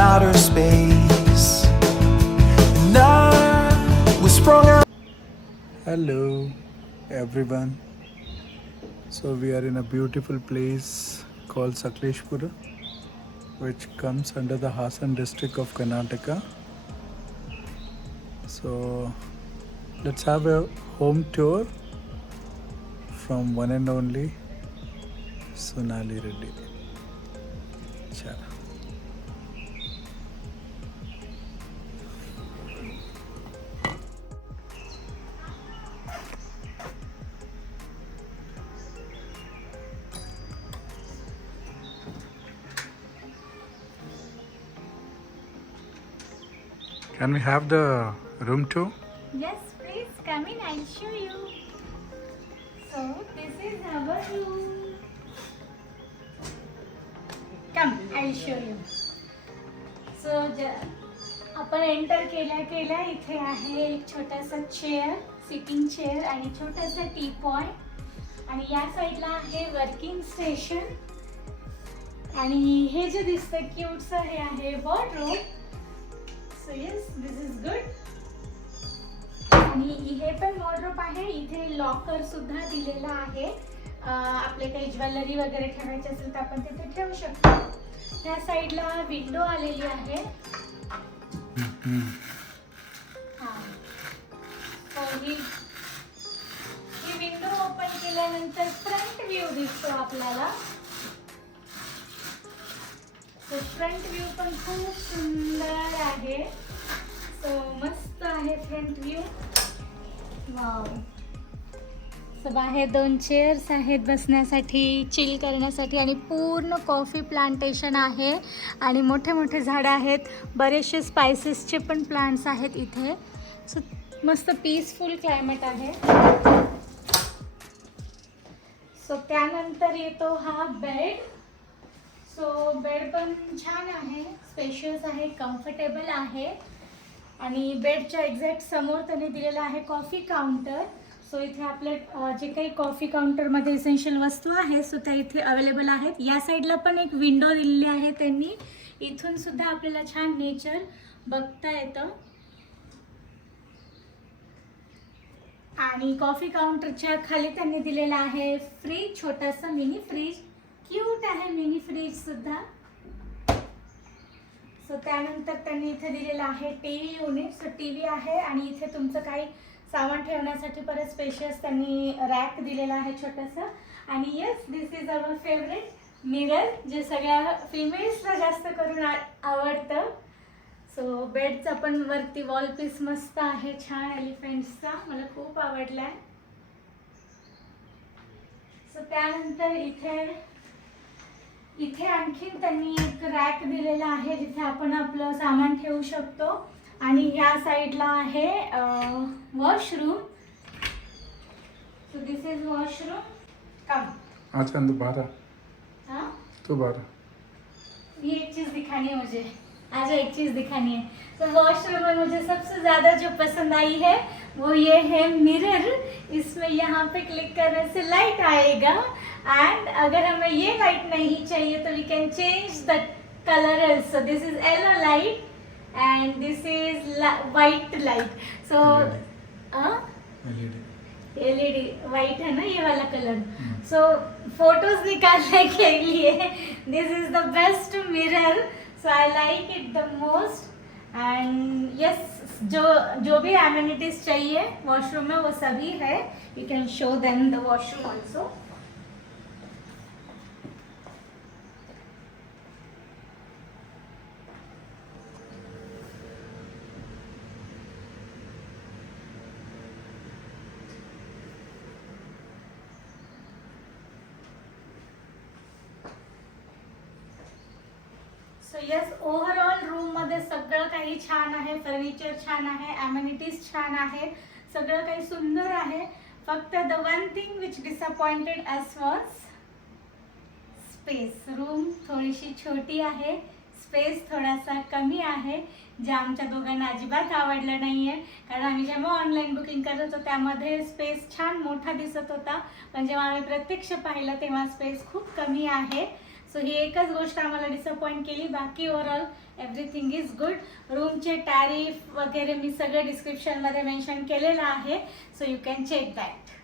outer space. And I was sprung out. Hello, everyone. So, we are in a beautiful place called Sakleshpur, which comes under the Hassan district of Karnataka. So, let's have a home tour from one and only Sonali Reddy. Ciao. Can we have the room too? Yes, please come in. I'll show you. So this is our room. Come, I'll show you. So आपण enter केल्या केल्या इथे आहे एक छोटासा chair sitting chair आणि छोटासा T point आणि या साईडला आहे वर्किंग स्टेशन आणि हे जे दिसतं क्यूटचं हे आहे wardrobe so yes this is good आणि हे पण वॉर्ड्रोप आहे. इथे लॉकर सुद्धा दिलेला आहे. आपले काही ज्वेलरी वगैरे ठेवायची असेल तर आपण तिथे ठेवू शकतो. ह्या साईडला विंडो आलेली आहे. ही. विंडो ओपन केल्यानंतर फ्रंट व्ह्यू दिसतो आपल्याला. फ्रंट व्ह्यू पण खूप सुंदर आहे. सो मस्त आहे फ्रंट व्ह्यू वाव सो बाहेर दोन चेअर्स आहेत बसण्यासाठी चिल करण्यासाठी आणि पूर्ण कॉफी प्लांटेशन आहे. आणि मोठे मोठे झाडं आहेत. बरेचसे स्पायसेसचे पण प्लांट्स आहेत इथे. सो मस्त पीसफुल क्लायमेट आहे. सो त्यानंतर येतो हा बेड सो बेड पण छान आहे स्पेशियस आहे कम्फर्टेबल आहे. आणि बेडच्या एक्झॅक्ट समोर त्याने दिलेलं आहे कॉफी काउंटर सो इथे आपले जे काही कॉफी काउंटरमध्ये इसेन्शियल वस्तू आहे सो त्या इथे अवेलेबल आहेत. या साईडला पण एक विंडो दिलेली आहे त्यांनी. इथून सुद्धा आपल्याला छान नेचर बघता येतं. आणि कॉफी काउंटरच्या खाली त्यांनी दिलेला आहे फ्रीज छोटासा मिनी फ्रीज क्यूट आहे मिनी फ्रीज सुद्धा. सो त्यानंतर त्यांनी इथे दिलेलं आहे T V unit so T V आहे आणि इथे तुमचं काही सामान ठेवण्यासाठी परत स्पेशल त्यांनी रॅक दिलेला आहे छोटंसं. आणि yes this is our favourite mirror जे सगळ्या फिमेल्सला जास्त करून आ- आवडतं. सो बेडचा पण वरती वॉल पीस मस्त आहे छान एलिफंट्सचा मला खूप आवडला आहे सो त्यानंतर इथे इथे आणखीन त्यांनी एक रॅक दिलेला आहे जिथे आपण आपलं सामान ठेवू शकतो. आणि ह्या साईडला आहे washroom so this is washroom come अच्छा दोबारा हाँ? दोबारा ये एक चीज दिखानी है मुझे. आज एक चीज दिखानी है तो वॉशरूम में मुझे सबसे ज्यादा जो पसंद आई है वो ये है मिरर इसमें यहाँ पे क्लिक करने से लाइट आएगा. एंड अगर हमें ये लाइट नहीं चाहिए तो we can change the colour so this is yellow light and this is white light so LED white है ना ये वाला कलर सो फ़ोटोज़ निकालने के लिए this is the best mirror so I like it the most and yes जो जो भी एम्यूनिटीज चाहिए वॉशरूम में वो सभी है. You can show them the washroom also so yes overall रूममध्ये सगळं काही छान आहे फर्निचर छान आहे ॲम्युनिटीज छान आहे सगळं काही सुंदर आहे. फक्त the one thing which disappointed us was space room थोडीशी छोटी आहे स्पेस थोडासा कमी आहे जे आमच्या दोघांना अजिबात आवडलं नाही आहे कारण आम्ही जेव्हा ऑनलाईन बुकिंग करत होतो त्यामध्ये स्पेस छान मोठा दिसत होता. पण जेव्हा आम्ही प्रत्यक्ष पाहिलं तेव्हा स्पेस खूप कमी आहे. सो ही एकच गोष्ट आम्हाला डिसअपॉइंट केली. बाकी ओव्हरऑल एव्हरीथिंग इज गुड रूमचे टॅरिफ वगैरे मी सगळं डिस्क्रिप्शनमध्ये मेन्शन केलेलं आहे. So you can check that